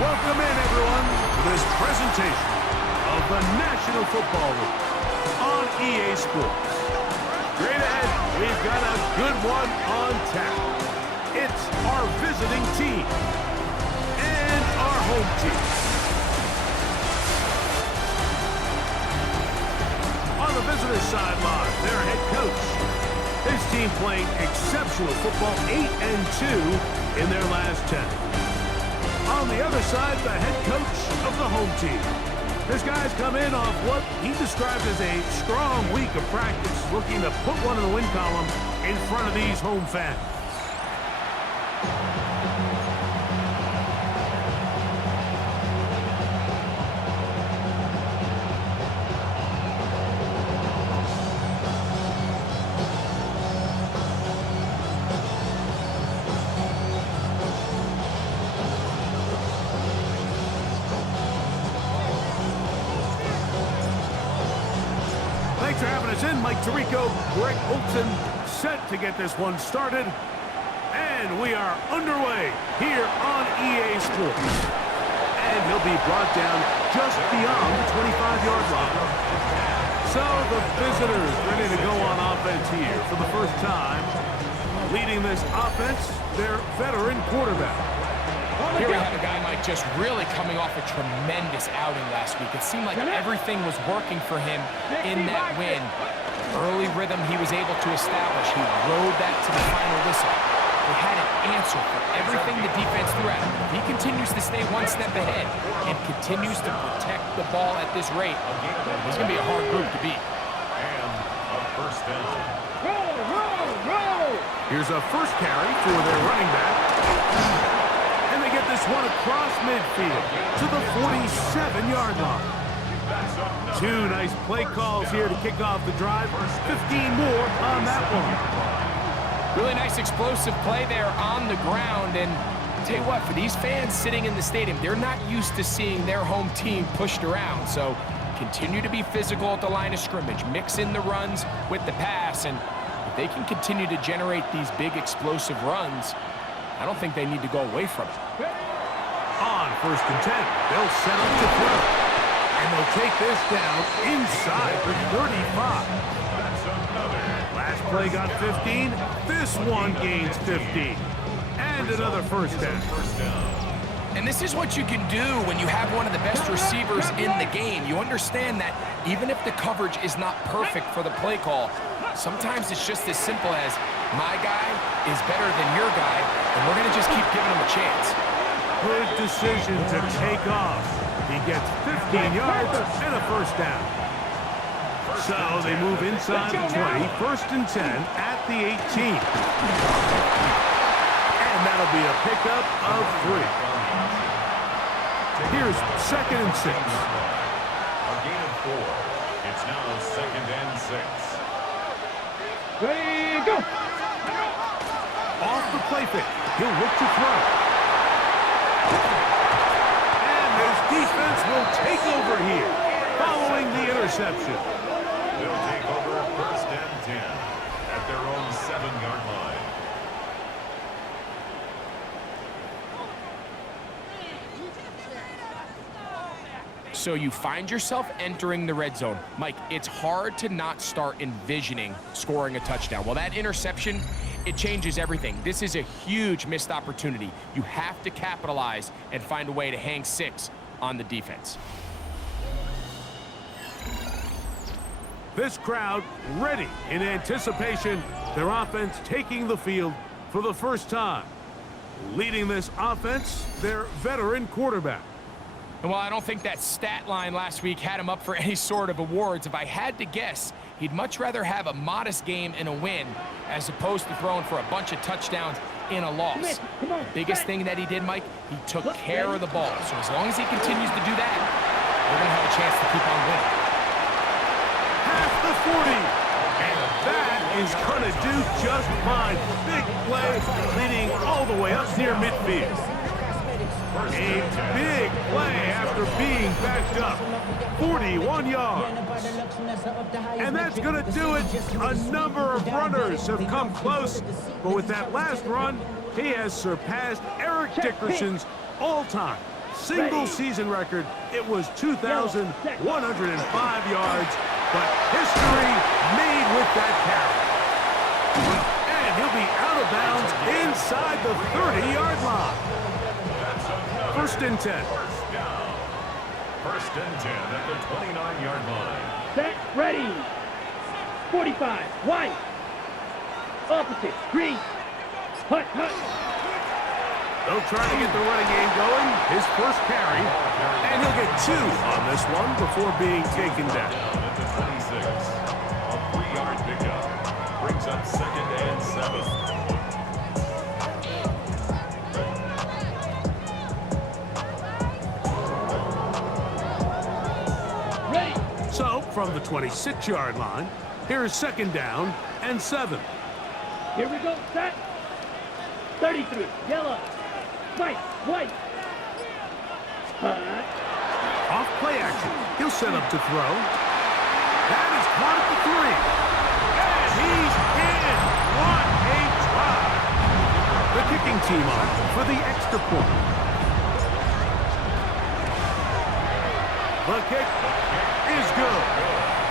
Welcome in, everyone, to this presentation of the National Football League on EA Sports. Straight ahead, we've got a good one on tap. It's our visiting team and our home team. On the visitor's sideline, their head coach. His team playing exceptional football, 8-2 in their last 10. On the other side, the head coach of the home team. This guy's come in off what he described as a strong week of practice, looking to put one in the win column in front of these home fans. Thanks for having us in. Mike Tirico, Greg Olson, set to get this one started. And we are underway here on EA Sports. And he'll be brought down just beyond the 25-yard line. So the visitors ready to go on offense here for the first time. Leading this offense, their veteran quarterback. Here we have a guy, Mike, just really coming off a tremendous outing last week. It seemed like everything was working for him in that win. Early rhythm he was able to establish. He rode that to the final whistle. He had an answer for everything the defense threw at him. If he continues to stay one step ahead and continues to protect the ball at this rate, it's going to be a hard group to beat. And a first down. Here's a first carry for their running back. And they get this one across midfield to the 47-yard line. Two nice play calls here to kick off the drive. 15 more on that one. Really nice explosive play there on the ground. And I'll tell you what, for these fans sitting in the stadium, they're not used to seeing their home team pushed around. So continue to be physical at the line of scrimmage. Mix in the runs with the pass. And if they can continue to generate these big explosive runs, I don't think they need to go away from it. On first and 10, they'll set up to throw. And they'll take this down inside the 35. Last play got 15. This one gains 15. And another first down. And this is what you can do when you have one of the best receivers in the game. You understand that even if the coverage is not perfect for the play call, sometimes it's just as simple as my guy is better than your guy, and we're going to just keep giving him a chance. Good decision to take off. He gets 15 yards and a first down. So they move inside the 20, first and 10 at the 18. And that'll be a pickup of 3. Here's second and 6. A gain of 4. It's now second and 6. Ready, go! Off the play fake. He'll look to throw. And his defense will take over here following the interception. They'll take over first and 10 at their own 7-yard line. So you find yourself entering the red zone. Mike, it's hard to not start envisioning scoring a touchdown. Well, that interception, it changes everything. This is a huge missed opportunity. You have to capitalize and find a way to hang 6 on the defense. This crowd ready in anticipation. Their offense taking the field for the first time. Leading this offense, their veteran quarterback. And while I don't think that stat line last week had him up for any sort of awards, if I had to guess, he'd much rather have a modest game and a win as opposed to throwing for a bunch of touchdowns in a loss. The biggest thing that he did, Mike, he took care of the ball. So as long as he continues to do that, we're going to have a chance to keep on winning. Past the 40. And that is going to do just fine. Big play leading all the way up near midfield. A big play after being backed up. 41 yards. And that's going to do it. A number of runners have come close. But with that last run, he has surpassed Eric Dickerson's all-time single season record. It was 2,105 yards, but history made with that carry. And he'll be out of bounds inside the 30-yard line. First and 10. First and 10 at the 29-yard line. Set, ready. 45, white. Opposite, green. Hut, hut. They'll try to get the running game going. His first carry. And he'll get 2 on this one before being taken down. At the 26. A 3-yard pickup. Brings up second and 7. Ready. So, from the 26-yard line, here's second down and 7. Here we go, set. 33, yellow. White, white. Hut. Off play action. He'll set up to throw. That is caught at the 3. And he's in. What a try. The kicking team on for the extra point. The kick is good.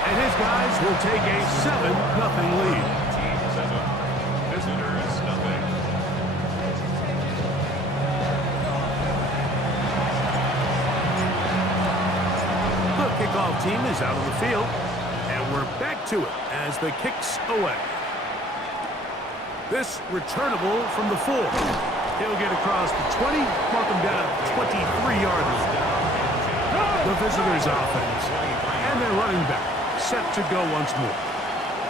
And his guys will take a 7-0 lead. Team 7. Visitors nothing. The kickoff team is out on the field, and we're back to it as the kick's away. This returnable from the 4. He'll get across the 20, mark him down at the 23-yard line. The visitors' offense and their running back set to go once more.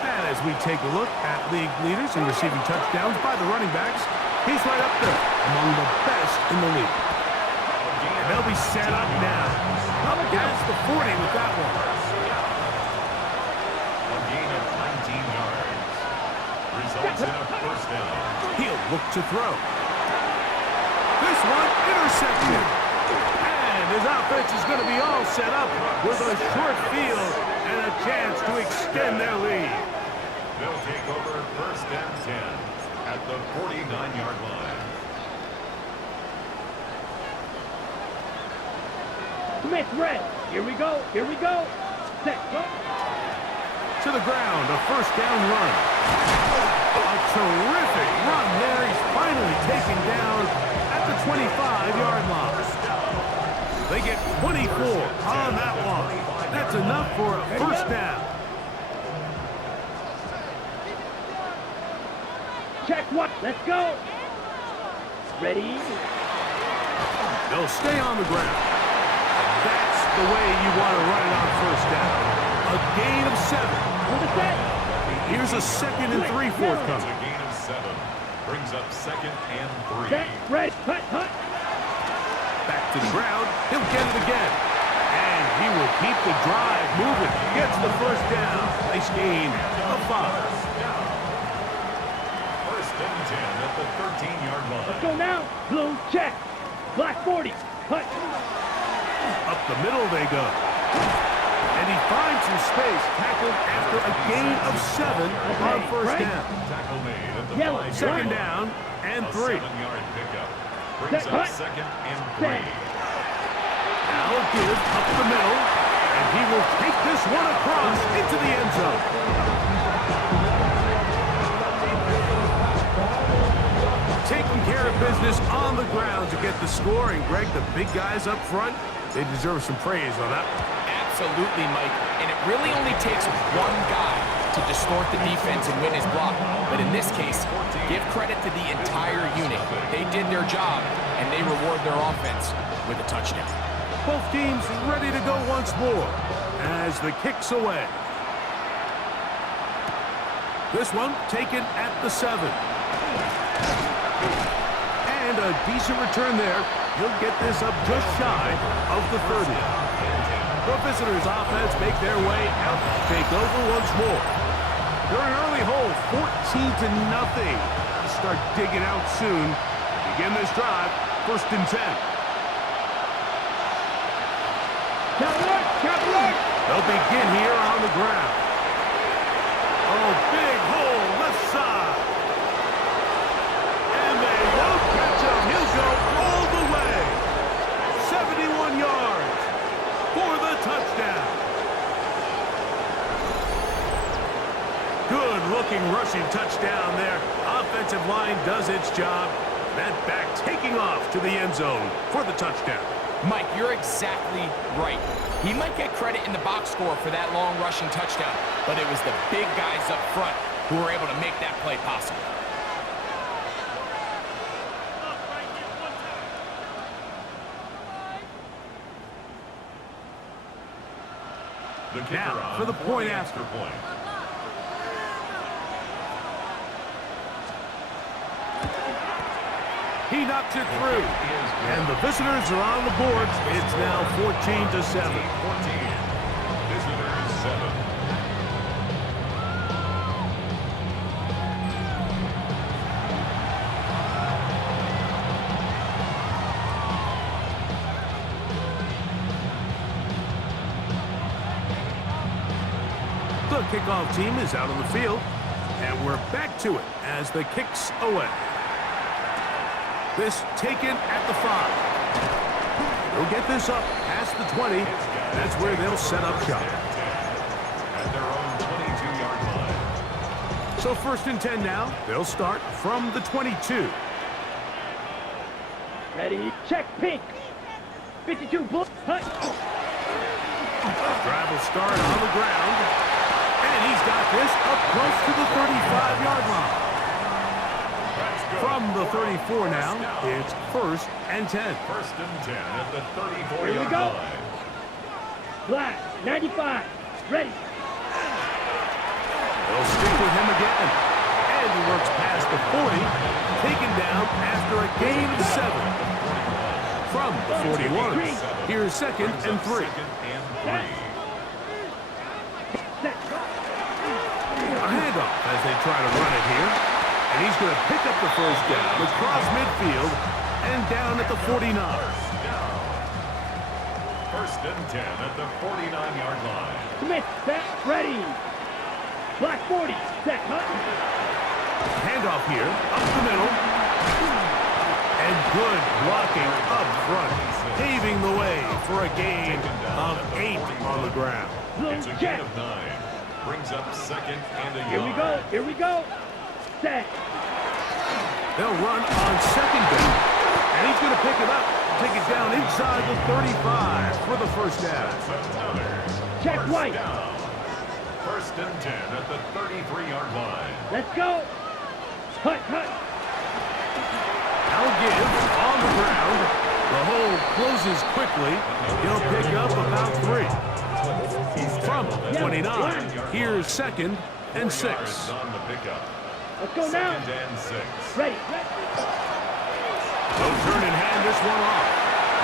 And as we take a look at league leaders in receiving touchdowns by the running backs, he's right up there among the best in the league. And they'll be set up now. Up against the 40 with that one. A gain of 19 yards. Results in a first down. He'll look to throw. This one intercepted. And his offense is going to be all set up with a short field and a chance to extend their lead. They'll take over first and 10 at the 49-yard line. Smith, red. Here we go, here we go. Set, go. To the ground, a first down run. A terrific run there. He's finally taken down at the 25-yard line. They get 24 on that one. That's enough for a first down. Check what? Let's go. Ready? They'll stay on the ground. That's the way you want to run it on first down. A gain of 7. With a set. Here's a 2nd and 3 It's forthcoming. a gain of 7. Brings up second and 3. Set, ready, hut, hut. Back to the ground. He'll get it again. And he will keep the drive moving. Gets the first down. Nice gain of 5. First and 10 at the 13-yard line. Let's go now. Blue, check. Black 40. Hut. Up the middle they go. And he finds some space, tackled after a gain of 7 on first down. Tackle made at the Yellow. 5-yard Second line. down and A 3. 7-yard pickup. Brings up second and 3. Now a give up the middle. And he will take this one across into the end zone. Taking care of business on the ground to get the score. And Greg, the big guys up front, they deserve some praise on that. Absolutely, Mike. And it really only takes one guy to distort the defense and win his block. But in this case, give credit to the entire unit. They did their job, and they reward their offense with a touchdown. Both teams ready to go once more as the kick's away. This one taken at the 7. And a decent return there. He'll get this up just shy of the 30. The visitors' offense make their way out to take over once more. They're an early hole, 14-0. Start digging out soon. Begin this drive, first and 10. They'll begin here on the ground. Oh, big hole, left side. And they won't catch him. He'll go all the way. 7 line does its job. That back taking off to the end zone for the touchdown. Mike, you're exactly right. He might get credit in the box score for that long rushing touchdown, but it was the big guys up front who were able to make that play possible. The kicker Now, on for the point the after. extra point. He knocks it through. And the visitors are on the board. It's now 14-7. 14. Visitors 7. The kickoff team is out on the field. And we're back to it as the kick's away. This taken at the 5. They'll get this up past the 20. That's where they'll set up shop. At their own 22-yard line. So 1st and 10 now. They'll start from the 22. Ready, check, pink. 52, bull, hut. Drive will start on the ground. And he's got this up close to the 35-yard line. From the 34 now, it's 1st and 10. 1st and 10 at the Here 34-yard we go. line. Black, 95, ready. They'll stick with him again. And he works past the 40, taken down after a gain of 7. From the 41, here's 2nd and 3. A handoff as they try to run it here. And he's going to pick up the 1st down across midfield and down at the 49. 1st and 10 at the 49-yard line. Smith, set, ready. Black 40, set, hut. Handoff here, up the middle. And good blocking up front, paving the way for a gain of 8 on the ground. It's a gain of 9. Brings up 2nd and a yard. Here we go. Set. They'll run on 2nd down. And he's going to pick it up, take it down inside the 35 for the 1st down. Check First right. down. 1st and 10 at the 33-yard line. Let's go. Hut. Now give on the ground. The hole closes quickly. He'll pick up about 3. From 29, here's 2nd and 6. Yards on the pickup. Let's go now. 2nd and 6. Ready. They'll turn and hand this one off.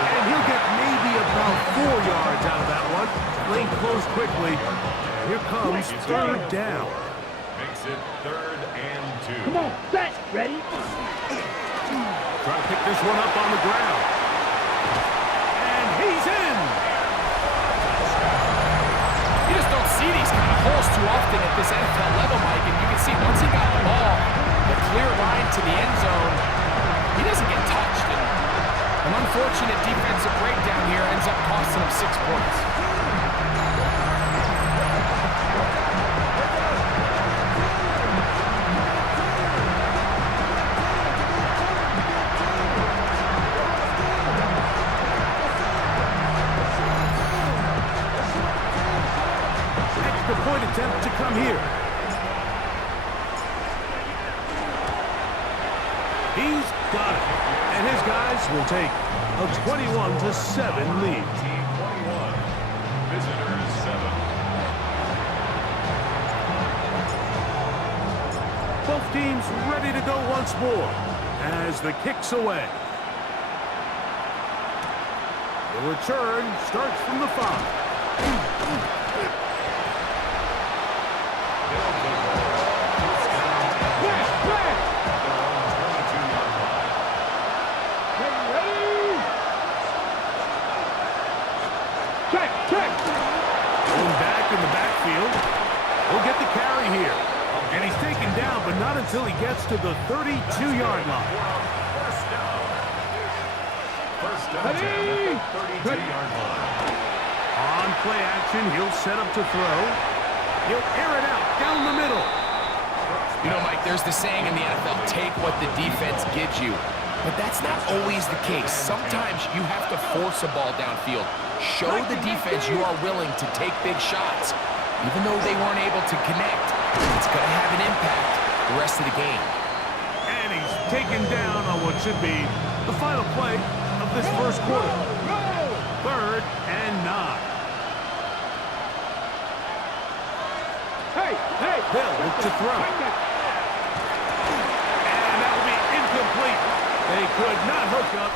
And he'll get maybe about 4 yards out of that one. Lane closed quickly. Here comes 3rd down. Makes it 3rd and 2. Come on, set, ready. Try to pick this one up on the ground. And he's in. You just don't see these kind of holes too often at this NFL level, Mike, and you can see once he got the ball, the clear line to the end zone, he doesn't get touched. And an unfortunate defensive breakdown here ends up costing him 6 points. Point attempt to come here. He's got it. And his guys will take a 21-7 lead. Team 21. Visitors 7. Both teams ready to go once more as the kick's away. The return starts from the 5. He'll get the carry here. And he's taken down, but not until he gets to the 32-yard line. First down at the 32-yard line. On play action, he'll set up to throw. He'll air it out down the middle. You know, Mike, there's the saying in the NFL, take what the defense gives you. But that's not always the case. Sometimes you have to force a ball downfield. Show the defense you are willing to take big shots. Even though they weren't able to connect, it's going to have an impact the rest of the game. And he's taken down on what should be the final play of this first quarter. 3rd and 9. Hey! Hill look to throw. And that will be incomplete. They could not hook up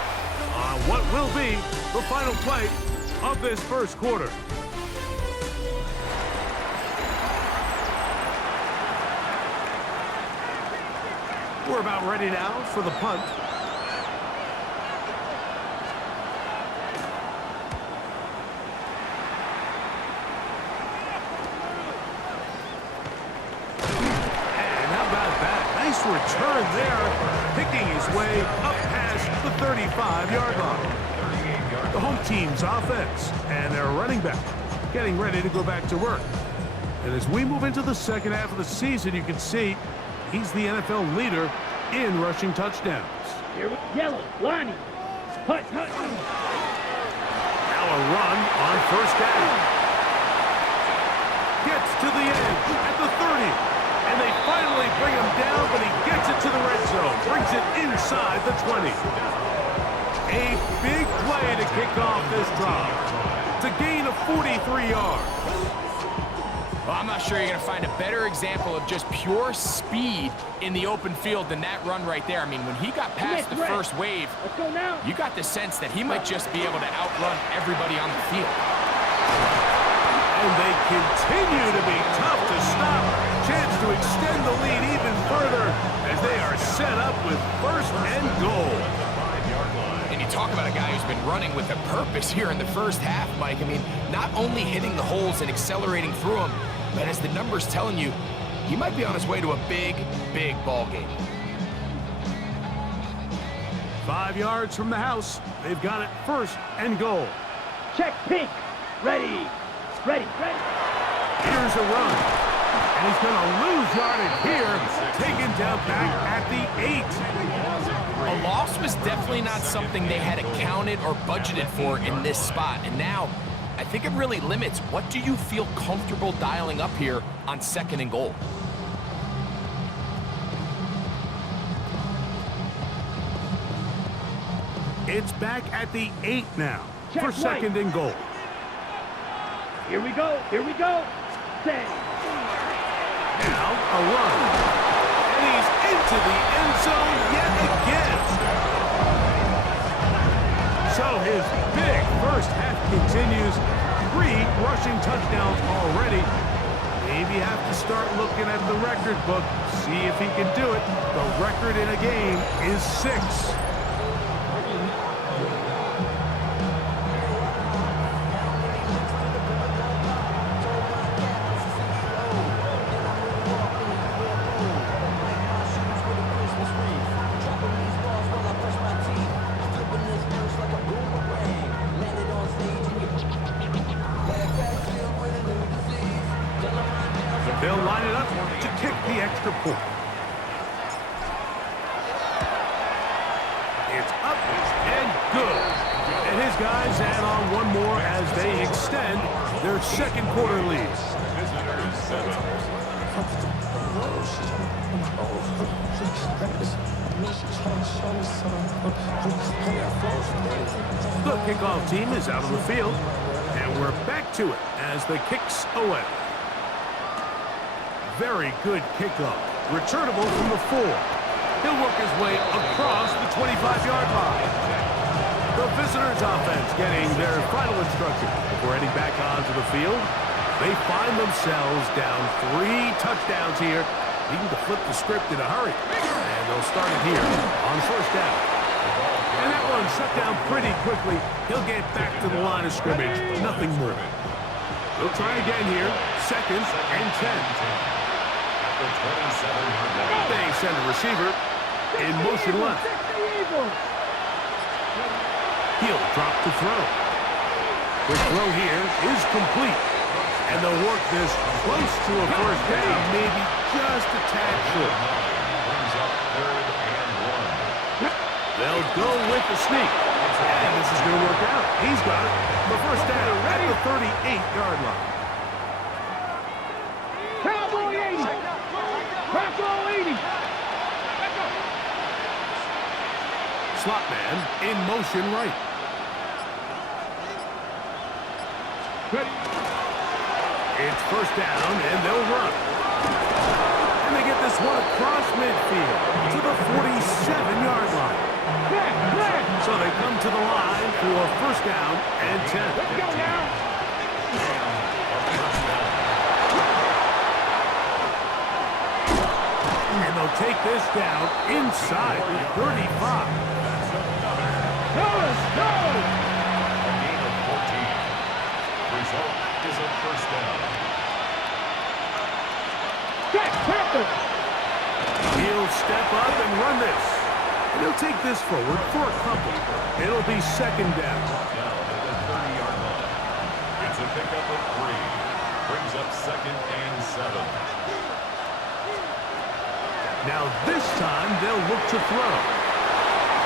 on what will be the final play of this first quarter. We're about ready now for the punt. Nice return there, picking his way up past the 35-yard line. The home team's offense and their running back getting ready to go back to work. And as we move into the second half of the season, you can see he's the NFL leader in rushing touchdowns. Here, yellow, Lonnie. Hut. Now a run on first down. Gets to the edge at the 30. And they finally bring him down, but he gets it to the red zone. Brings it inside the 20. A big play to kick off this drive. It's a gain of 43 yards. Well, I'm not sure you're going to find a better example of just pure speed in the open field than that run right there. I mean, when he got past the first wave, Let's go now. you got the sense that he might just be able to outrun everybody on the field. And they continue to be tough to stop. Chance to extend the lead even further as they are set up with 1st and goal. And you talk about a guy who's been running with a purpose here in the first half, Mike. I mean, not only hitting the holes and accelerating through them, but as the numbers telling you, he might be on his way to a big ball game. 5 yards from the house. They've got it 1st and goal. Check pink. Ready. Here's a run. And he's going to lose yardage here. Taken down back at the 8. A loss was definitely not something they had accounted or budgeted for in this spot. And now, I think it really limits what do you feel comfortable dialing up here on 2nd and goal. It's back at the 8 now Check for 2nd and goal. Here we go. Stay. Now a run. And he's into the end zone yet again. So his big first half continues. 3 rushing touchdowns already. Maybe have to start looking at the record book, see if he can do it. The record in a game is 6. They'll line it up to kick the extra point. It's up and good. And his guys add on one more as they extend their 2nd quarter lead. The kickoff team is out on the field, and we're back to it as the kicks away. Very good kickoff. Returnable from the 4. He'll work his way across the 25-yard line. The visitors' offense getting their final instruction before heading back onto the field. They find themselves down 3 touchdowns here, needing to flip the script in a hurry. And they'll start it here on 1st down. And that one shut down pretty quickly. He'll get back to the line of scrimmage. Nothing more. They'll try again here. 2nd and 10. They send the receiver in motion left. He'll drop to throw. The throw here is complete. And they'll work this close to a first down, maybe just a tad short. Brings up 3rd and 1. They'll go with the sneak. And this is going to work out. He's got it. The first down at the 38-yard line. Cowboy 80. Cowboy 80. Slot man in motion right. Ready. It's first down, and they'll run. And they get this one across midfield to the 47-yard line. So they come to the line for first down and 10. Let's go now. And they'll take this down inside the 35. Let's go. A gain of 14. Result is a first down. Jack Panther. He'll step up and run this. And he'll take this forward for a couple. It'll be second down. Down at the 30-yard line. It's a pickup of 3. Brings up 2nd and 7. Now this time they'll look to throw.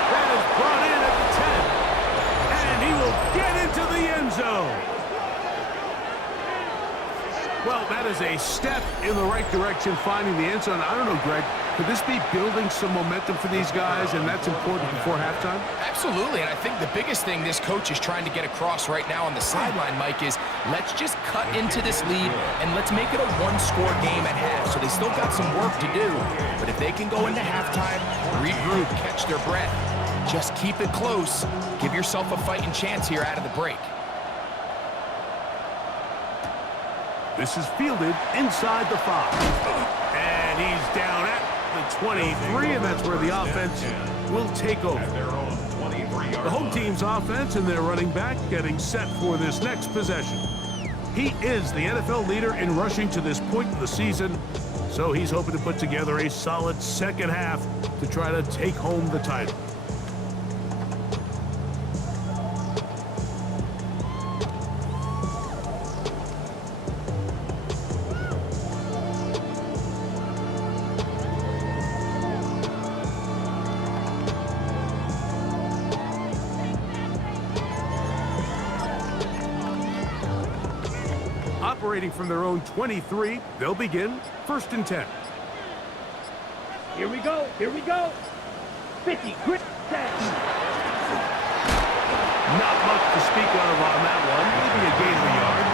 That is brought in at the 10. And he will get into the end zone. Well, that is a step in the right direction, finding the end zone. I don't know, Greg, could this be building some momentum for these guys, and that's important before halftime? Absolutely, and I think the biggest thing this coach is trying to get across right now on the sideline, Mike, is let's just cut into this lead and let's make it a one-score game at half. So they still got some work to do, but if they can go into halftime, regroup, catch their breath, just keep it close, give yourself a fighting chance here out of the break. This is fielded inside the 5. And he's down at the 23, and that's where the offense will take over. At their own 23-yard The home line. team's offense and their running back getting set for this next possession. He is the NFL leader in rushing to this point in the season, so he's hoping to put together a solid second half to try to take home the title. Operating from their own 23, they'll begin first and 10. Here we go. Here we go. 50. Quick. Not much to speak of on that one. Maybe a gain of a yard.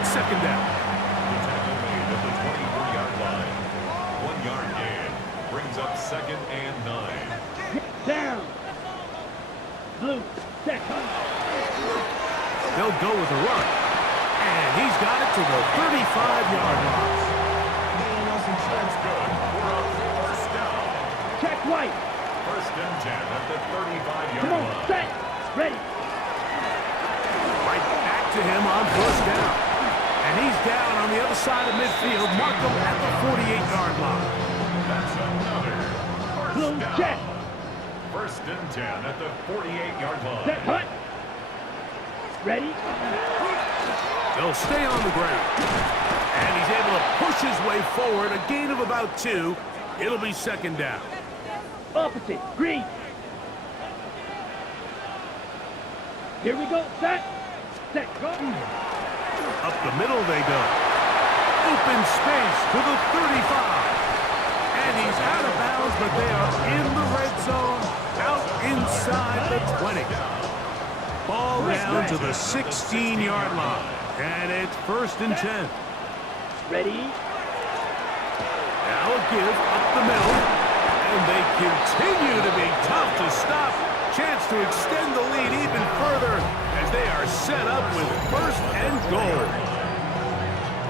It's second down. The tackle made at the 23-yard line. 1-yard gain. Brings up 2nd and 9. Down. Blue. Second. They'll go with a run. And he's got it to the 35-yard line. That's good. We're up first down. Check right. First and 10 at the 35-yard Come on. line. Set. Ready. Right back to him on first down. And he's down on the other side of midfield. Mark him at the 48-yard line. That's another Blue. first down. Check. First and 10 at the 48-yard line. Set. Hut. Ready. They'll stay on the ground. And he's able to push his way forward. A gain of about 2. It'll be second down. Opposite. Green. Here we go. Set. Set. Go. Up the middle they go. Open space to the 35. And he's out of bounds, but they are in the red zone, out inside the 20. Ball down to the 16-yard line. And it's first and 10. Ready. Now a give up the middle. And they continue to be tough to stop. Chance to extend the lead even further as they are set up with first and goal.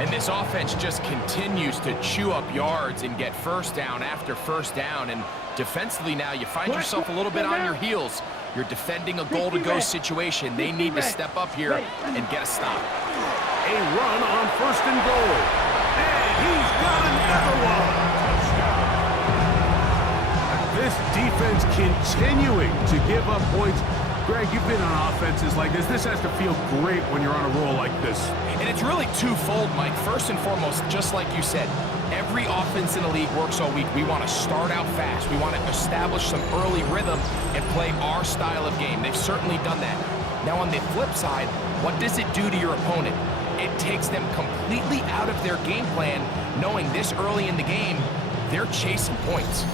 And this offense just continues to chew up yards and get first down after first down. And defensively now, you find yourself a little bit on your heels. You're defending a goal-to-go situation. They need to step up here and get a stop. A run on first and goal. And he's got another one. This defense continuing to give up points. Greg, you've been on offenses like this. This has to feel great when you're on a roll like this. And it's really twofold, Mike. First and foremost, just like you said, every offense in the league works all week. We want to start out fast. We want to establish some early rhythm and play our style of game. They've certainly done that. Now, on the flip side, what does it do to your opponent? It takes them completely out of their game plan, knowing this early in the game, they're chasing points.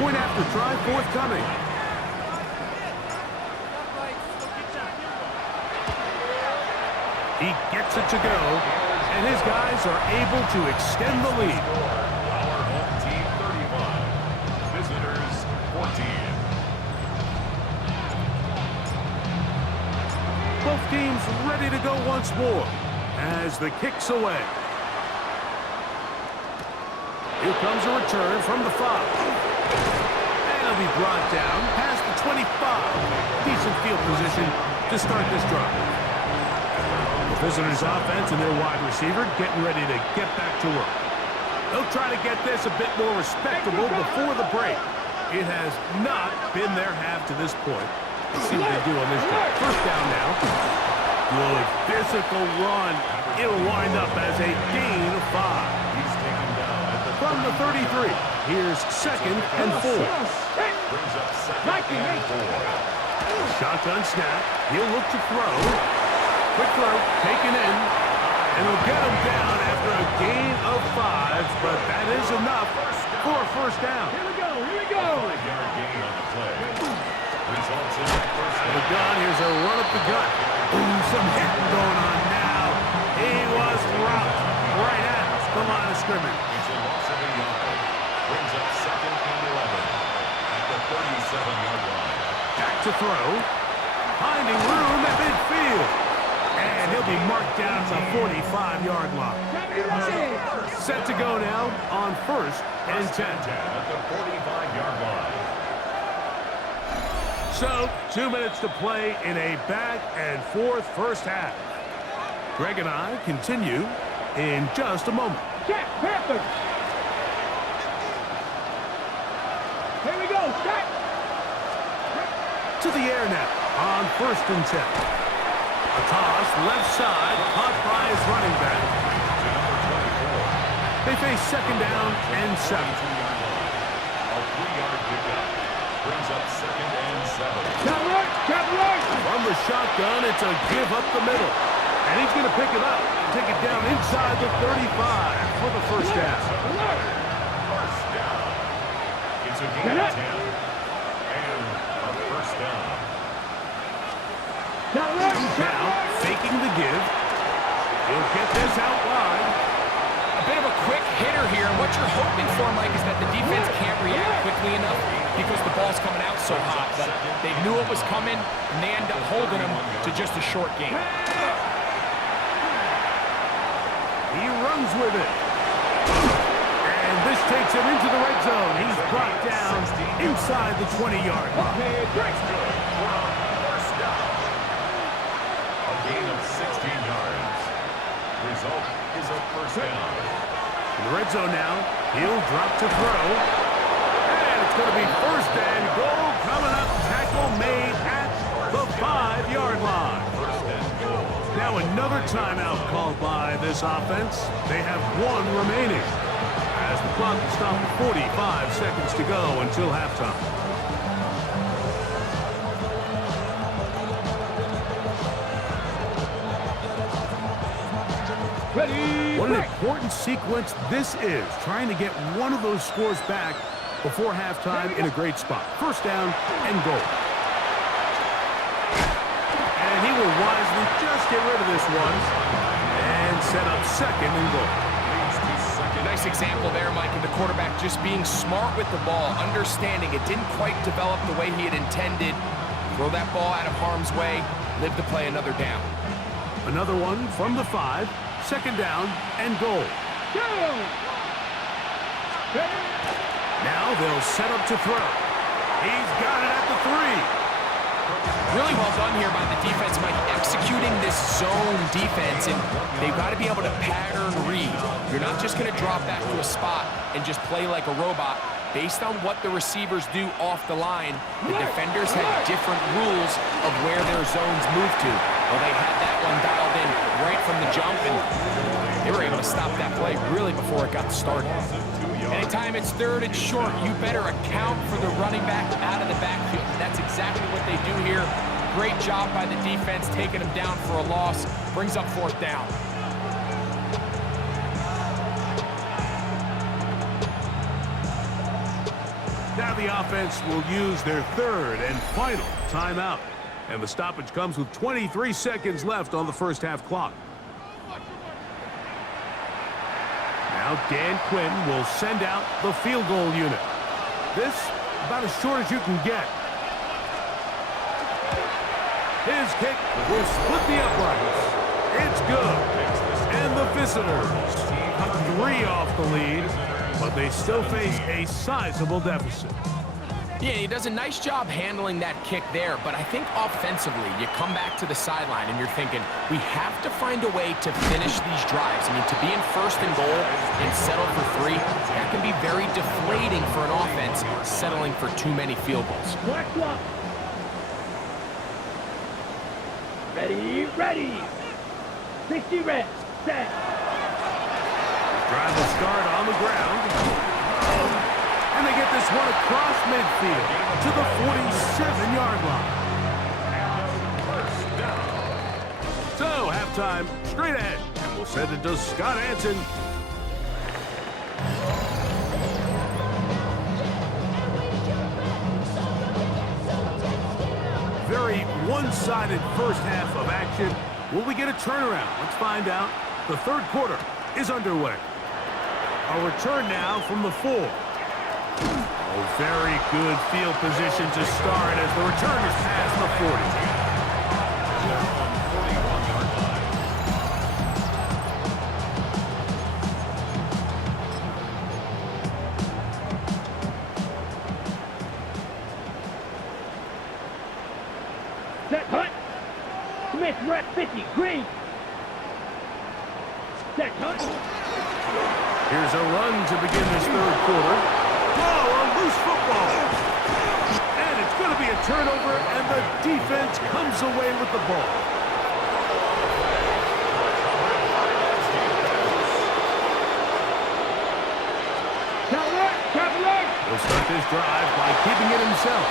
Point after try forthcoming. He gets it to go, and his guys are able to extend the lead. Our home team 35, visitors 14. Both teams ready to go once more as the kick's away. Here comes a return from the 5. And it'll be brought down past the 25. Decent field position to start this drive. The visitors' offense and their wide receiver getting ready to get back to work. They'll try to get this a bit more respectable before the break. It has not been their half to this point. Let's see what they do on this drive. First down now. Good physical run. It'll wind up as a gain of 5. He's taken down at the From the 33, here's 2nd and 4. brings up 2nd and 4. Shotgun snap. He'll look to throw. Quick throw, taken in. And he'll get him down after a gain of 5, but that is enough for a first down. Here we go, here we go. 5-yard gain on the play. Results in a first The gun, here's a run up the gut. Ooh, some hitting going on now. He was rocked right at the line of scrimmage. It's a loss of a yard. Brings up 2nd and 11 at the 37-yard line. Back to throw. Finding room at midfield. And he'll be marked down at the 45-yard line. Set to go now on 1st and 10. At the 45-yard line. So, 2 minutes to play in a back and forth first half. Greg and I continue in just a moment. Jack Panther. Here we go, Jack. To the air now on 1st and 10. A toss left side caught by his running back. To number 24. They face 2nd down and 7. A 3-yard pickup. Brings up 2nd and 7. Cat right. From the shotgun, it's a give up the middle. And he's going to pick it up and take it down inside the 35 for the first down. First down. It's a gain of 10. And a first down. Now, faking the give. He'll get this out wide. A bit of a quick hitter here. What you're hoping for, Mike, is that the defense can't react quickly enough because the ball's coming out so hot. But they knew it was coming, and they end up holding him to just a short gain. He runs with it. And this takes him into the red zone. He's brought down inside the 20-yard line. First down. A gain of 16 yards. Result is a first down. In the red zone now, he'll drop to throw. And it's going to be 1st and goal coming up. Tackle made at the 5-yard line. First and goal. Now another timeout called by this offense. They have 1 remaining as the clock will stop at 45 seconds to go until halftime. Ready. What an important sequence this is, trying to get one of those scores back before halftime in a great spot. First down and goal. And he will wisely just get rid of this one and set up 2nd and goal. Nice example there, Mike, of the quarterback just being smart with the ball, understanding it didn't quite develop the way he had intended. Throw that ball out of harm's way, live to play another down. Another one from the 5, 2nd down and goal. Now they'll set up to throw. He's got it at the 3. Really well done here by the defense, Mike, executing this zone defense, and they've got to be able to pattern read. You're not just going to drop back to a spot and just play like a robot. based on what the receivers do off the line, the defenders had different rules of where their zones move to. Well, they had that one dialed in right from the jump, and they were able to stop that play really before it got started. Anytime it's third and short, you better account for the running back out of the backfield. That's exactly what they do here. Great job by the defense, taking them down for a loss. Brings up fourth down. Now the offense will use their third and final timeout. And the stoppage comes with 23 seconds left on the first half clock. Now Dan Quinn will send out the field goal unit. This about as short as you can get. His kick will split the uprights. It's good. And the visitors cut 3 off the lead, but they still face a sizable deficit. Yeah, he does a nice job handling that kick there, but I think offensively, you come back to the sideline and you're thinking, we have to find a way to finish these drives. I mean, to be in first and goal and settle for 3, that can be very deflating for an offense settling for too many field goals. Ready, ready. 60 reps, set. Drive will start on the ground. And they get this one across midfield to the 47-yard line. So, halftime, straight ahead. And we'll send it to Scott Hansen. Very one-sided first half of action. Will we get a turnaround? Let's find out. The third quarter is underway. A return now from the 4. Oh, very good field position to start as the return is past the 40. Set, hunt. Smith, rep 50, green. Set, hunt. Here's a run to begin this third quarter. Oh, a loose football. And it's going to be a turnover, and the defense comes away with the ball. He'll start this drive by keeping it himself.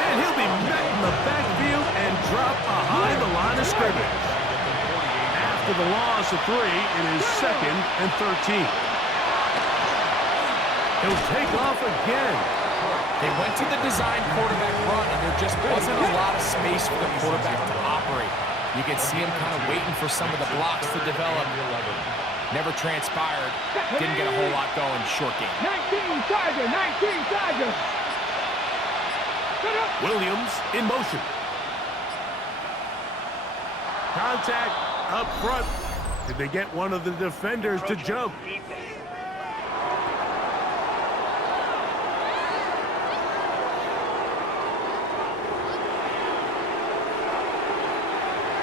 And he'll be met in the backfield and drop behind the line of scrimmage. After the loss of 3, it is 2nd and 13. He'll take off again. They went to the design quarterback run, and there just wasn't a lot of space for the quarterback to operate. You could see him kind of waiting for some of the blocks to develop. Never transpired. Didn't get a whole lot going. Short game. 19 Charger, 19 Charger. Williams in motion. Contact up front. Did they get one of the defenders to jump?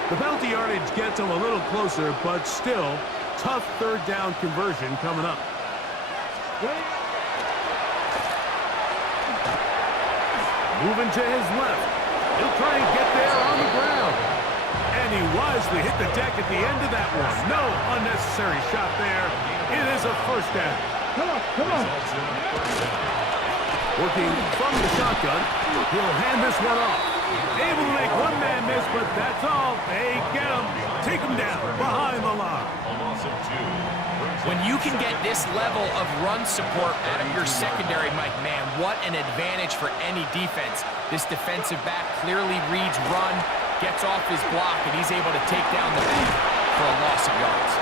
The penalty yardage gets them a little closer, but still, tough third down conversion coming up. Moving to his left. He'll try and get there on the ground. And he wisely hit the deck at the end of that one. No unnecessary shot there. It is a first down. Come on, come on. Working from the shotgun, he'll hand this one off. Able to make one man miss, but that's all. They get him. Take him down behind the line. When you can get this level of run support out of your secondary, Mike, man, what an advantage for any defense. This defensive back clearly reads run, gets off his block, and he's able to take down the back for a loss of yards.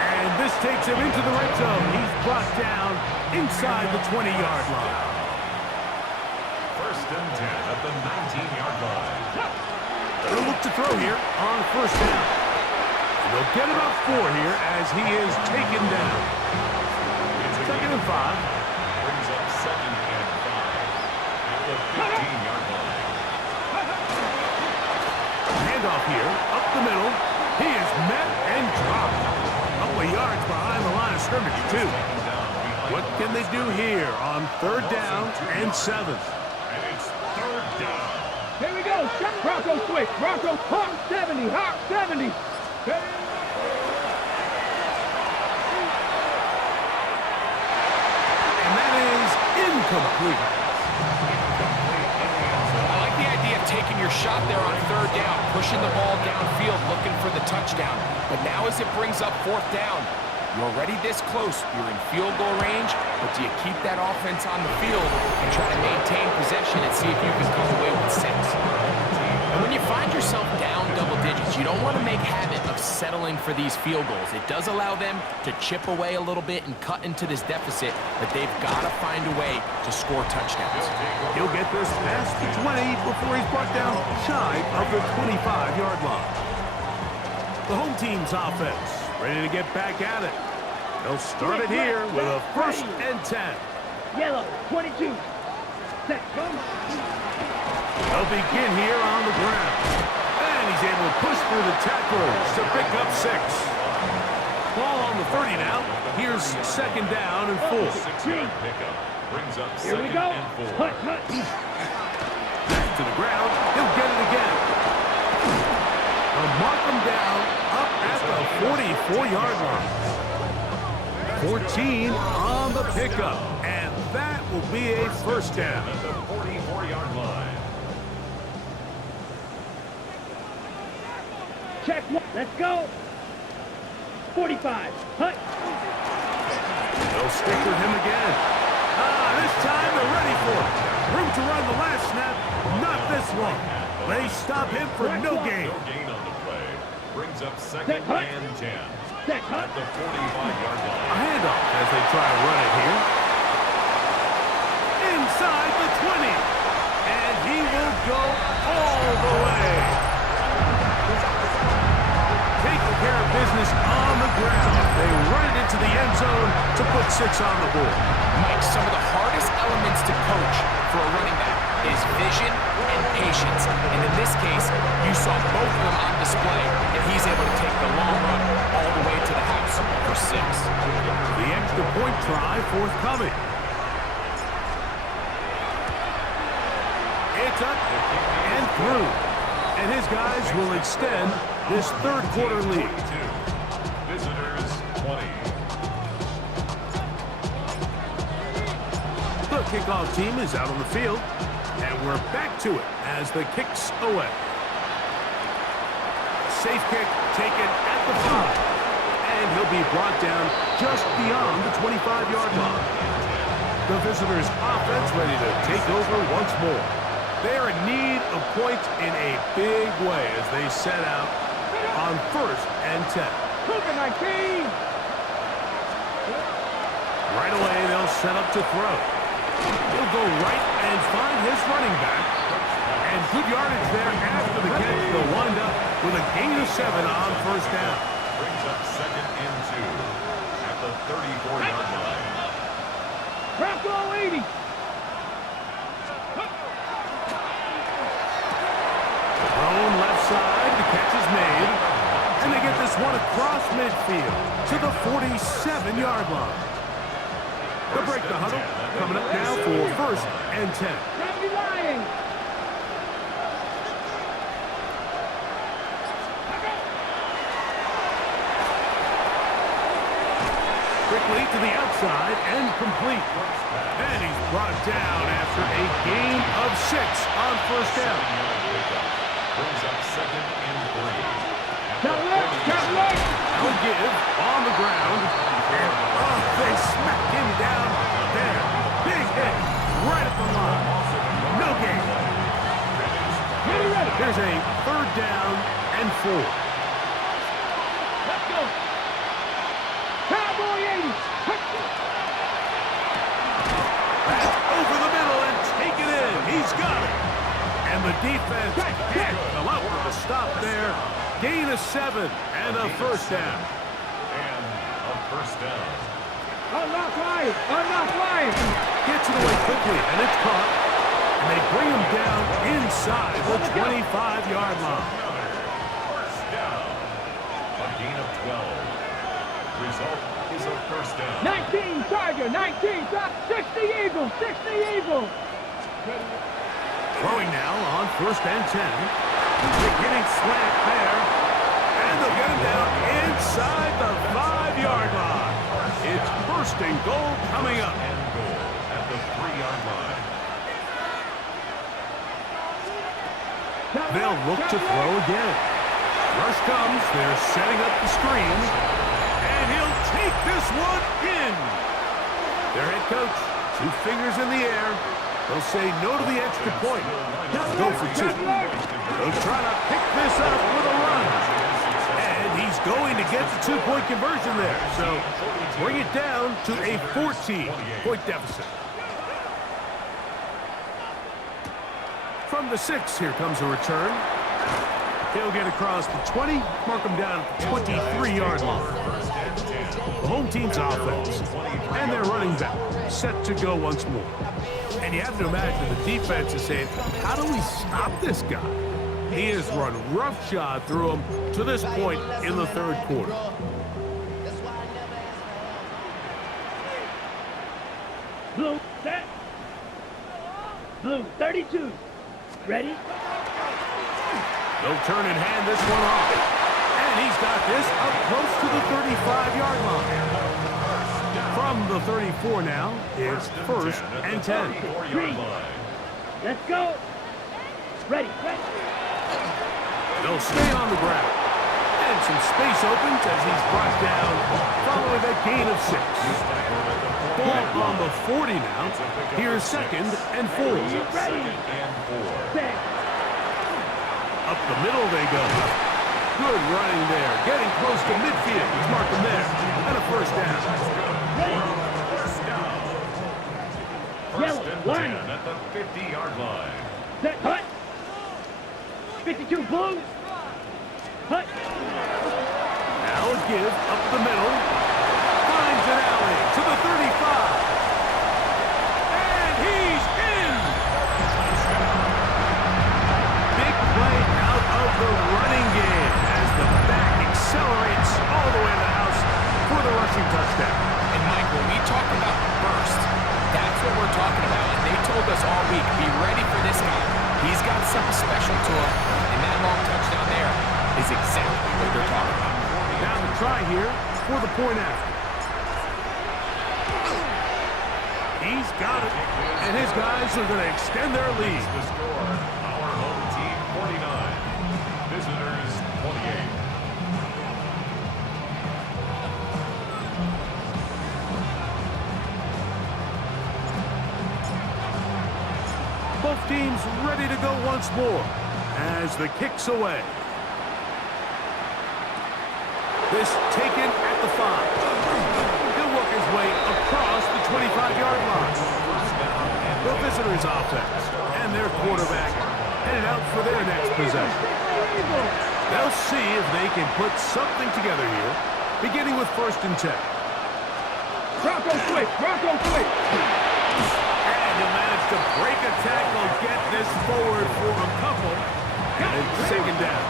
And this takes him into the red zone. He's brought down inside the 20-yard line. First and 10 at the 19-yard line. They'll look to throw here on first down. And they'll get about 4 here as he is taken down. Second and 5. Brings up 2nd and 5 at the 15-yard line. Handoff here, up the middle. He is met and dropped. A couple of yards behind the line of scrimmage, too. What can they do here on 3rd down and 7? And it's 3rd down. Here we go. Bronco switch. Bronco hot 70. Hot 70. And that is incomplete. I like the idea of taking your shot there on 3rd down, pushing the ball downfield, looking for the touchdown. But now as it brings up 4th down, you're already this close. You're in field goal range, but do you keep that offense on the field and try to maintain possession and see if you can come away with 6? And when you find yourself down double digits, you don't want to make habit of settling for these field goals. It does allow them to chip away a little bit and cut into this deficit, but they've got to find a way to score touchdowns. He'll get this past the 20 before he's brought down shy of the 25-yard line. The home team's offense ready to get back at it. They'll start it here with a 1st and 10. Yellow 22. Set. Come. They'll begin here on the ground. And he's able to push through the tacklers to pick up 6. Ball on the 30 now. Here's 2nd down and 4. 6-yard pickup. Brings up Here we 2nd go. and 4. Hut, hut. Back to the ground. He'll get it again. They'll mark him down up at the 44-yard line. 14 on the pickup. And that will be a 1st down. At the 44-yard line. Check one. Let's go. 45. Hut. They'll stick with him again. This time they're ready for it. Room to run the last snap. Not this one. They stop him for no gain. No gain on the play. Brings up 2nd and 10. Set. At Hut. the 45-yard A line. handoff as they try to run it here. Inside the 20. And he will go all the way. Taking care of business on the ground. They run it into the end zone to put 6 on the board. Mike, some of the hardest elements to coach for a running back is vision and patience. And in this case, you saw both of them on display, and he's able to take the long run all the way to the house for 6. The extra point try forthcoming. It's up and through. And his guys will extend this 3rd quarter lead. 22. Visitors 20. The kickoff team is out on the field. And we're back to it as the kick's away. Safe kick taken at the 5. And he'll be brought down just beyond the 25-yard line. The visitors' offense ready to take over once more. They're in need of points in a big way as they set out on 1st and 10. Cooper 19. Right away, they'll set up to throw. He'll go right and find his running back. And good yardage there after the catch. They'll wind up with a gain of 7 on 1st down. Brings up 2nd and 2. At the 34-yard line. Bronco 80. Thrown left side, the catch is made. And they get this one across midfield to the 47-yard line. They'll break the huddle. Coming up now for 1st and 10. Don't be lying. Quickly to the outside and complete. And he's brought down after a gain of 6 on 1st down. Brings up 2nd and 3. Count left. Now give on the ground. And they smack him down there. Big hit right at the line. No gain. Here's a 3rd down and 4. Let's go. Cowboy 80. That's over the middle and take it in. He's got it. And the defense can't come up with a stop there. Gain of 7 and a 1st down. And a 1st down. Unlock line. Gets it away quickly, and it's caught. And they bring him down inside the 25-yard line. 1st down. A gain of 12. Result, is a first down. 19 Charger, 19 drop, 60 Eagles, 60 Eagles. Throwing now on 1st and 10. Getting slant there. And they'll get him down inside the 5-yard line. It's 1st and goal coming up. And goal at the 3-yard line. They'll look to throw again. Rush comes. They're setting up the screen. And he'll take this one in. Their head coach, 2 fingers in the air. They'll say no to the extra point. Go for 2. They'll try to pick this up with a run. And he's going to get the 2-point conversion there. So bring it down to a 14-point deficit. From the 6, here comes a return. He'll get across the 20, mark him down at the 23-yard line. The home team's offense and their running back set to go once more. And you have to imagine the defense is saying, how do we stop this guy? He has run roughshod through him to this point in the 3rd quarter. Blue, set. Blue, 32. Ready? They'll turn and hand this one off. And he's got this up close to the 35-yard line. From the 34 now, it's 1st and 10. 3. Let's go. Ready, ready. They'll stay on the ground. And some space opens as he's brought down following a gain of 6. Ball on the 40 now. Here's 2nd and 4. Ready. Set. Up the middle they go. Good running there. Getting close to midfield. He's marked him there. And a 1st down. First Yellow, and line. 10 at the 50-yard line. Set, hut. 52 blue. Hut. Now a give up the middle. Finds an alley to the 35. And he's in. Big play out of the running game as the back accelerates all the way to the house for the rushing touchdown. And Mike, when we talk about burst, that's what we're talking about. And they told us all week, be ready for this guy. He's got something special to him. And that long touchdown there is exactly what they're talking about. Now the try here for the point after. He's got it. And his guys are going to extend their lead. The score, our home team 49, visitors 28. Both teams ready to go once more as the kick's away. This taken at the 5. He'll work his way across the 25-yard line. The visitors' offense and their quarterback headed out for their next possession. They'll see if they can put something together here, beginning with 1st and 10. Bronco quick, Bronco quick. And he'll manage to break a tackle, get this forward for a couple, and 2nd down.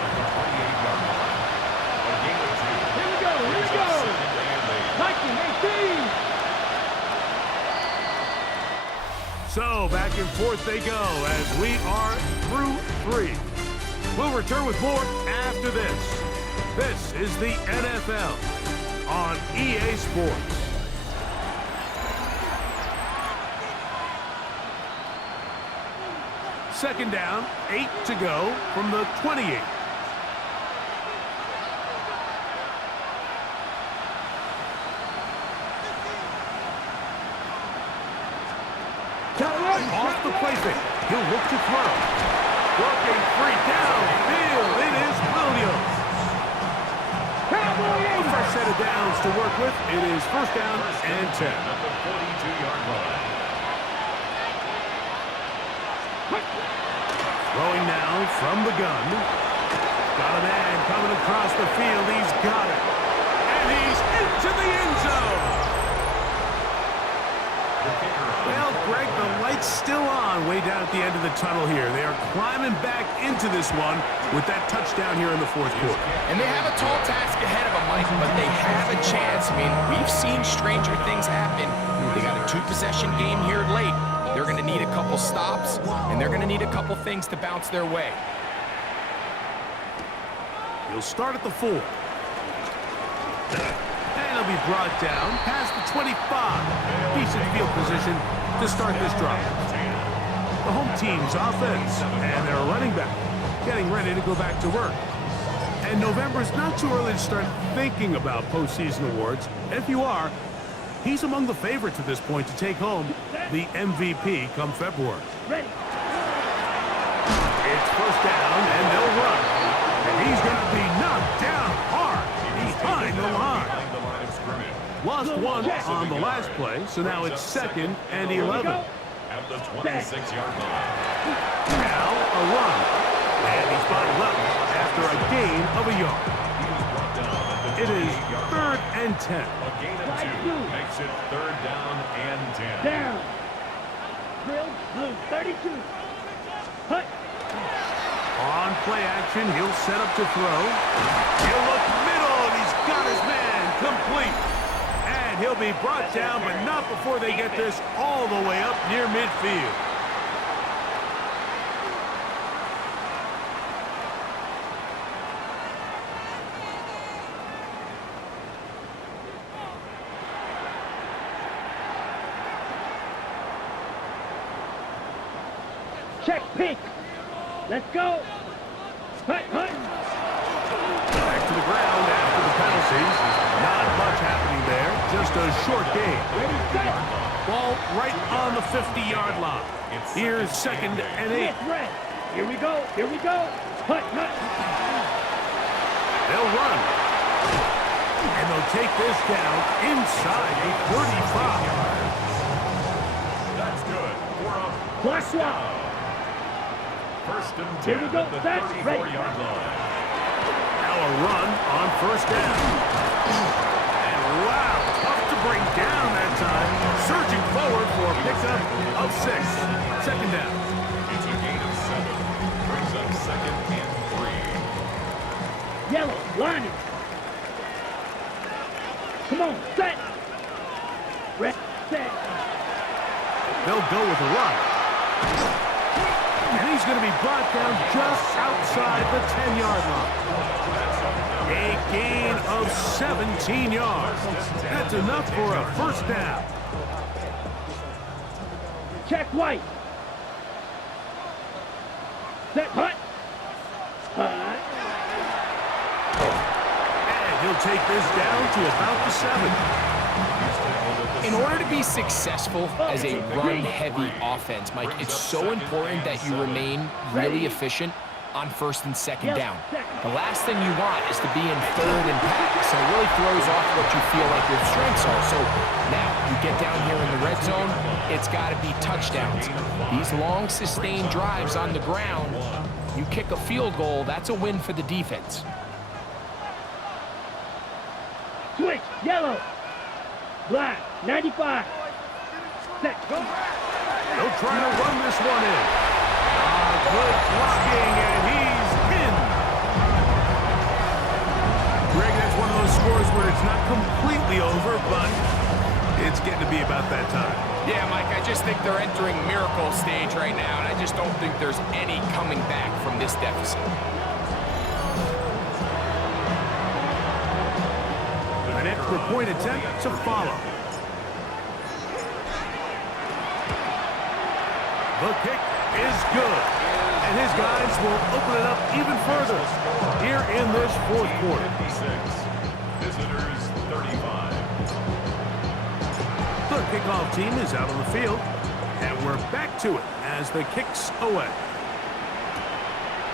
Here we go, here we go. 1918. So back and forth they go as we are through 3. We'll return with more after this. This is the NFL on EA Sports. Second down, 8 to go from the 28. Off the play fake. He'll look to throw. Working free downfield. It is Williams. A fresh set of downs to work with. It is 1st down and 10. At the 42-yard line. Throwing now from the gun. Got a man coming across the field. He's got it. And he's into the end zone. Well, Greg, the light's still on way down at the end of the tunnel here. They are climbing back into this one with that touchdown here in the fourth quarter. And they have a tall task ahead of them, Mike, but they have a chance. I mean, we've seen stranger things happen. They got a 2-possession game here late. They're going to need a couple stops, and they're going to need a couple things to bounce their way. He'll start at the 4. And he'll be brought down past the 25. Decent field position to start this drive. The home team's offense and their running back getting ready to go back to work. And November's not too early to start thinking about postseason awards. If you are, he's among the favorites at this point to take home the MVP come February. Ready. It's first down, and they'll run. And he's going to be knocked down hard behind the line. Lost one on the last play, so now it's 2nd and 11. At the 26-yard line. Now a run. And he's bottled up after a gain of a yard. It is 3rd and 10. A gain of 2 makes it 3rd down and 10. Down. Drill, blue, 32. Hut. On play action, he'll set up to throw. He'll look middle, and he's got his man complete. And he'll be brought down, but not before they get this all the way up near midfield. Check, pink. Let's go. Hut, hut. Back to the ground after the penalties. Not much happening there. Just a short gain. Ready, set. Ball right on the 50-yard line. Here's 2nd and 8. It's red. Here we go. Here we go. Hut, hut. They'll run. And they'll take this down inside the 35. That's good. Block swap. First and 10 Here we go. at the Set. 34-yard line. Now a run on first down. And wow, tough to bring down that time. Surging forward for a pickup of 6. 2nd down. It's a gain of 7. Brings up 2nd and 3. Yellow, line it. Come on, set. Red, set. They'll go with a run. And he's going to be brought down just outside the 10-yard line. A gain of 17 yards. That's enough for a first down. Check white. Set, hut. Hut. And he'll take this down to about the 7. In order to be successful as a run-heavy offense, Mike, it's so important that you remain really efficient on 1st and 2nd down. The last thing you want is to be in 3rd and pass, and it really throws off what you feel like your strengths are. So now you get down here in the red zone, it's got to be touchdowns. These long, sustained drives on the ground, you kick a field goal, that's a win for the defense. Switch, yellow. Black, 95. Set, go. They'll try to run this one in. Good blocking, and he's in. Greg, that's one of those scores where it's not completely over, but it's getting to be about that time. Yeah, Mike, I just think they're entering miracle stage right now, and I just don't think there's any coming back from this deficit. An extra point attempt to follow. The kick is good. And his guys will open it up even further here in this fourth quarter. 56. Visitors 35. The kickoff team is out on the field. And we're back to it as the kick's away.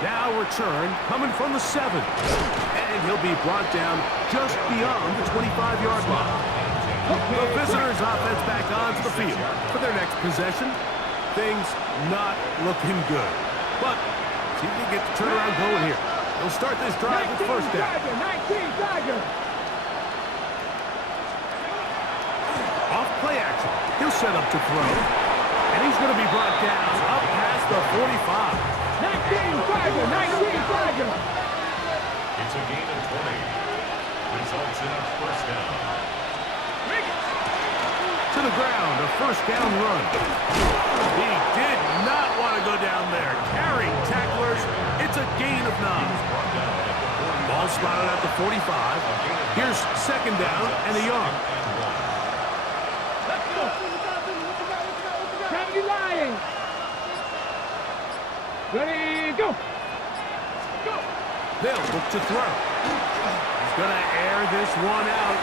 Now return coming from the 7. And he'll be brought down just beyond the 25-yard line. The visitors' offense back onto the field for their next possession. Things not looking good. But see if they get the turnaround going here. They'll start this drive with first down. 19 Tiger. Off play action. He'll set up to throw. And he's going to be brought down up past the 45. 19 Tiger, 19 Tiger. It's a gain of 20. Results in a first down. To the ground, a first down run. He did not want to go down there. Carrying tacklers, it's a gain of 9. Ball spotted at the 45. Here's second down and a yard. Let's go. Gravity lying. Ready, go. They'll look to throw. He's going to air this one out.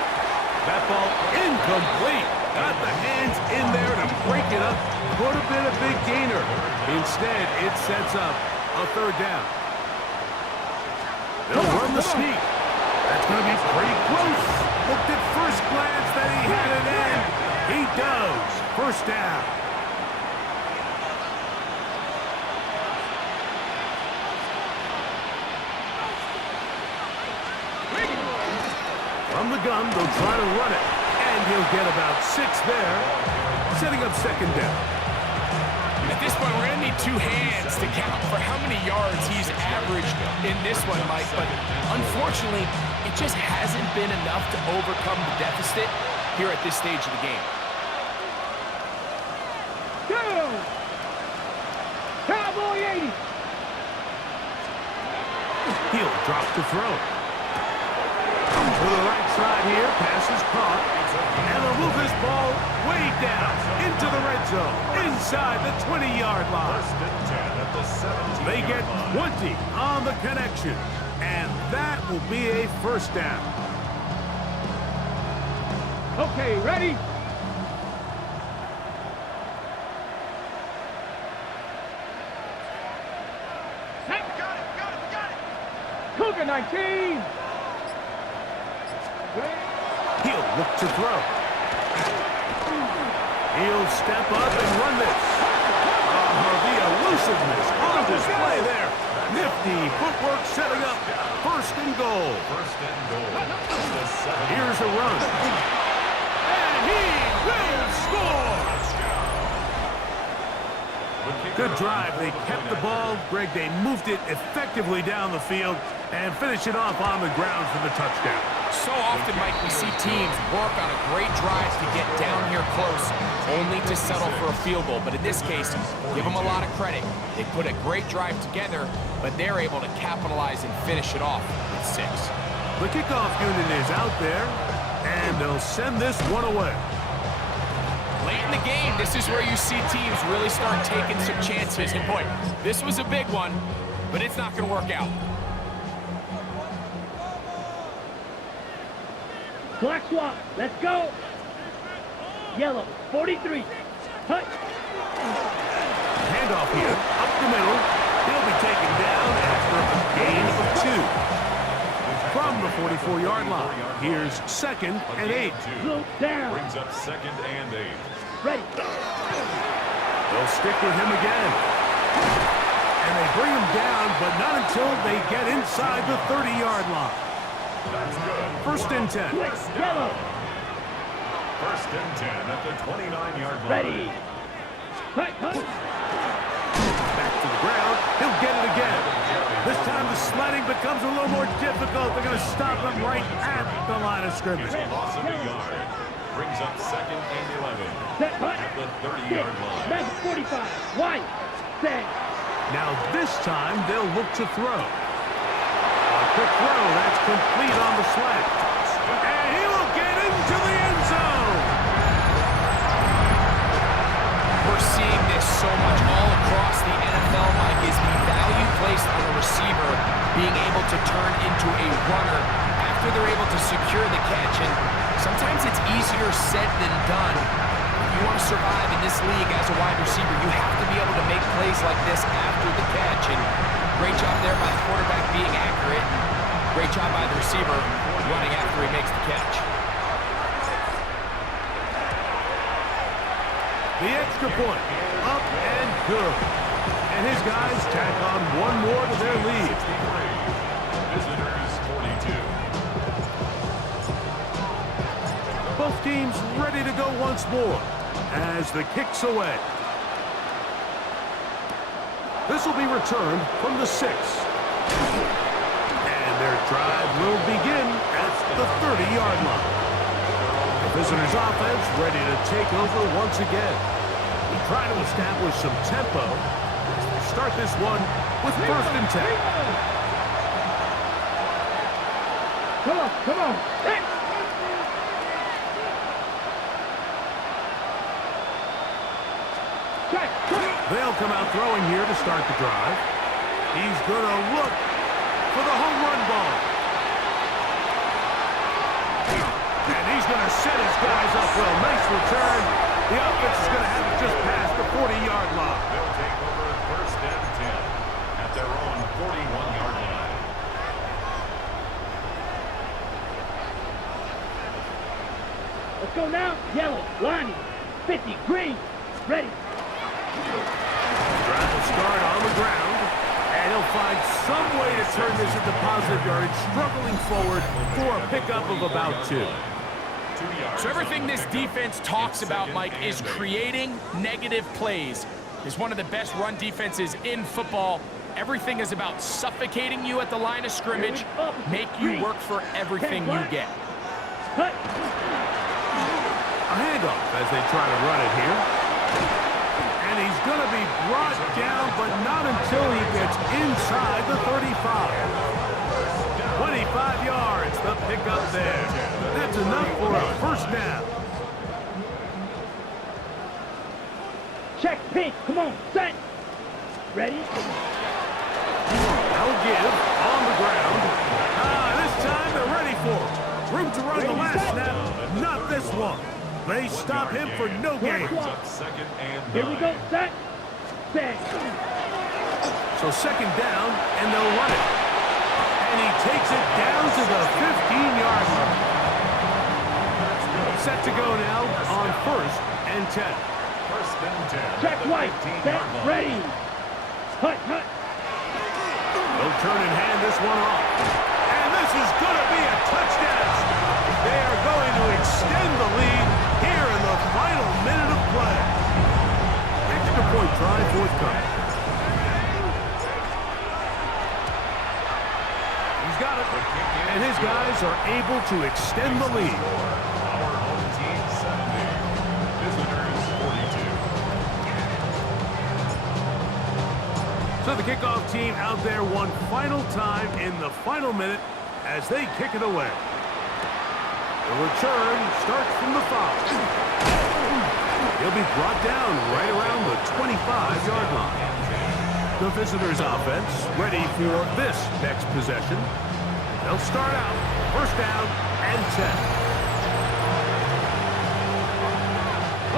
That ball incomplete. Got the hands in there to break it up. Could have been a big gainer. Instead, it sets up a third down. They'll run the sneak. That's going to be pretty close. Looked at first glance that he had it in. He does. First down. From the gun, they'll try to run it. And he'll get about 6 there, setting up second down. At this point, we're going to need 2 hands to count for how many yards he's averaged in this one, Mike. But unfortunately, it just hasn't been enough to overcome the deficit here at this stage of the game. Go. Cowboy 80. He'll drop to throw. To the right side here, pass is caught. And they'll move this ball way down into the red zone, inside the 20-yard line. First and 10 at the 17. They get 20 on the connection, and that will be a first down. Okay, ready? Hey. Got it. Cougar 19. He'll look to throw. He'll step up and run this. The elusiveness on display there. Nifty footwork setting up first and goal. First and goal. The 7. Here's a run. And he will score. Good drive. They kept the ball. Greg, they moved it effectively down the field and finish it off on the ground for the touchdown. So often, Mike, we see teams work on a great drive to get down here close, only to settle for a field goal. But in this case, give them a lot of credit. They put a great drive together, but they're able to capitalize and finish it off with 6. The kickoff unit is out there, and they'll send this one away. Late in the game, this is where you see teams really start taking some chances. And boy, this was a big one, but it's not going to work out. Black swap. Let's go. Yellow 43. Hut. Handoff here, up the middle. He'll be taken down after a gain of 2. From the 44-yard line, here's second and 8. Slow down. Brings up second and 8. Ready. They'll stick with him again. And they bring him down, but not until they get inside the 30-yard line. That's good. First and 10. Yellow. First and 10 at the 29-yard line. Ready. Hut. Back to the ground. He'll get it again. This time the sledding becomes a little more difficult. They're going to stop him right at the line of scrimmage. Loss of a yard. Brings up second and 11 Set. Hut. at the 30-yard line. Back 45. One. Set. Now this time they'll look to throw. A quick throw. That's complete on the slant. And he will get into the end zone. We're seeing this so much all across the NFL, Mike, is the value placed on a receiver being able to turn into a runner after they're able to secure the catch. And sometimes it's easier said than done. If you want to survive in this league as a wide receiver, you have to be able to make plays like this after the catch. And great job there by the quarterback being accurate. And great job by the receiver running after he makes the catch. The extra point, up and good. And his guys tack on one more to their lead. Visitors 42. Both team's ready to go once more as the kick's away. This will be returned from the 6. And their drive will begin at the 30-yard line. The visitors' offense ready to take over once again. We try to establish some tempo as they start this one with 1st and 10. Come on, come on. Hey. Check. They'll come out throwing here to start the drive. He's going to look for the home run ball. And he's going to set his guys up well. Nice return. The offense is going to have it just past the 40-yard line. They'll take over 1st and 10 at their own 41-yard line. Let's go now. Yellow, line, 50, green, ready. Drive will start on the ground, and he'll find some way to turn this into positive yardage, struggling forward for a pickup of about 2. So everything this defense talks about, Mike, is creating negative plays. It's one of the best run defenses in football. Everything is about suffocating you at the line of scrimmage, make you work for everything you get. Cut. A handoff as they try to run it here. And he's going to be brought down, but not until he gets inside the 35. 25 yards, the pickup there. That's enough for a 1st down. Check, pink, come on, set. Ready? They'll give on the ground. This time they're ready for it. Room to run the last snap, not this one. They stop him for no gain. Here we go, set. Set. So 2nd down, and they'll run it. And he takes it down to the 15-yard line. Set to go now on 1st and 10. 1st and 10. Check white, set, ready. Hut, hut. They'll turn and hand this one off. And this is going to be a touchdown. They are going to extend the lead here in the final minute of play. Extra point try forthcoming. He's got it. And his guys are able to extend the lead. Our home team 70. Visitors 42. So the kickoff team out there one final time in the final minute as they kick it away. The return starts from the 5. He'll be brought down right around the 25-yard line. The visitors' offense ready for this next possession. They'll start out 1st down and 10.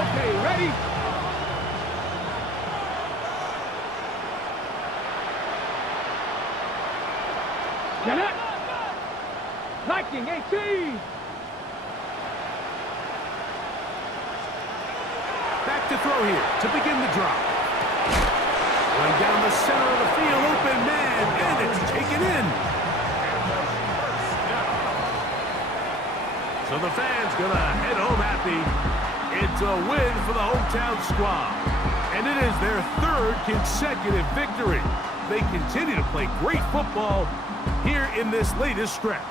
Okay, ready? Janet! Liking 18! Back to throw here to begin the drop. Going down the center of the field, open man, and it's taken in. So the fans gonna head home happy. It's a win for the hometown squad. And it is their 3rd consecutive victory. They continue to play great football here in this latest stretch.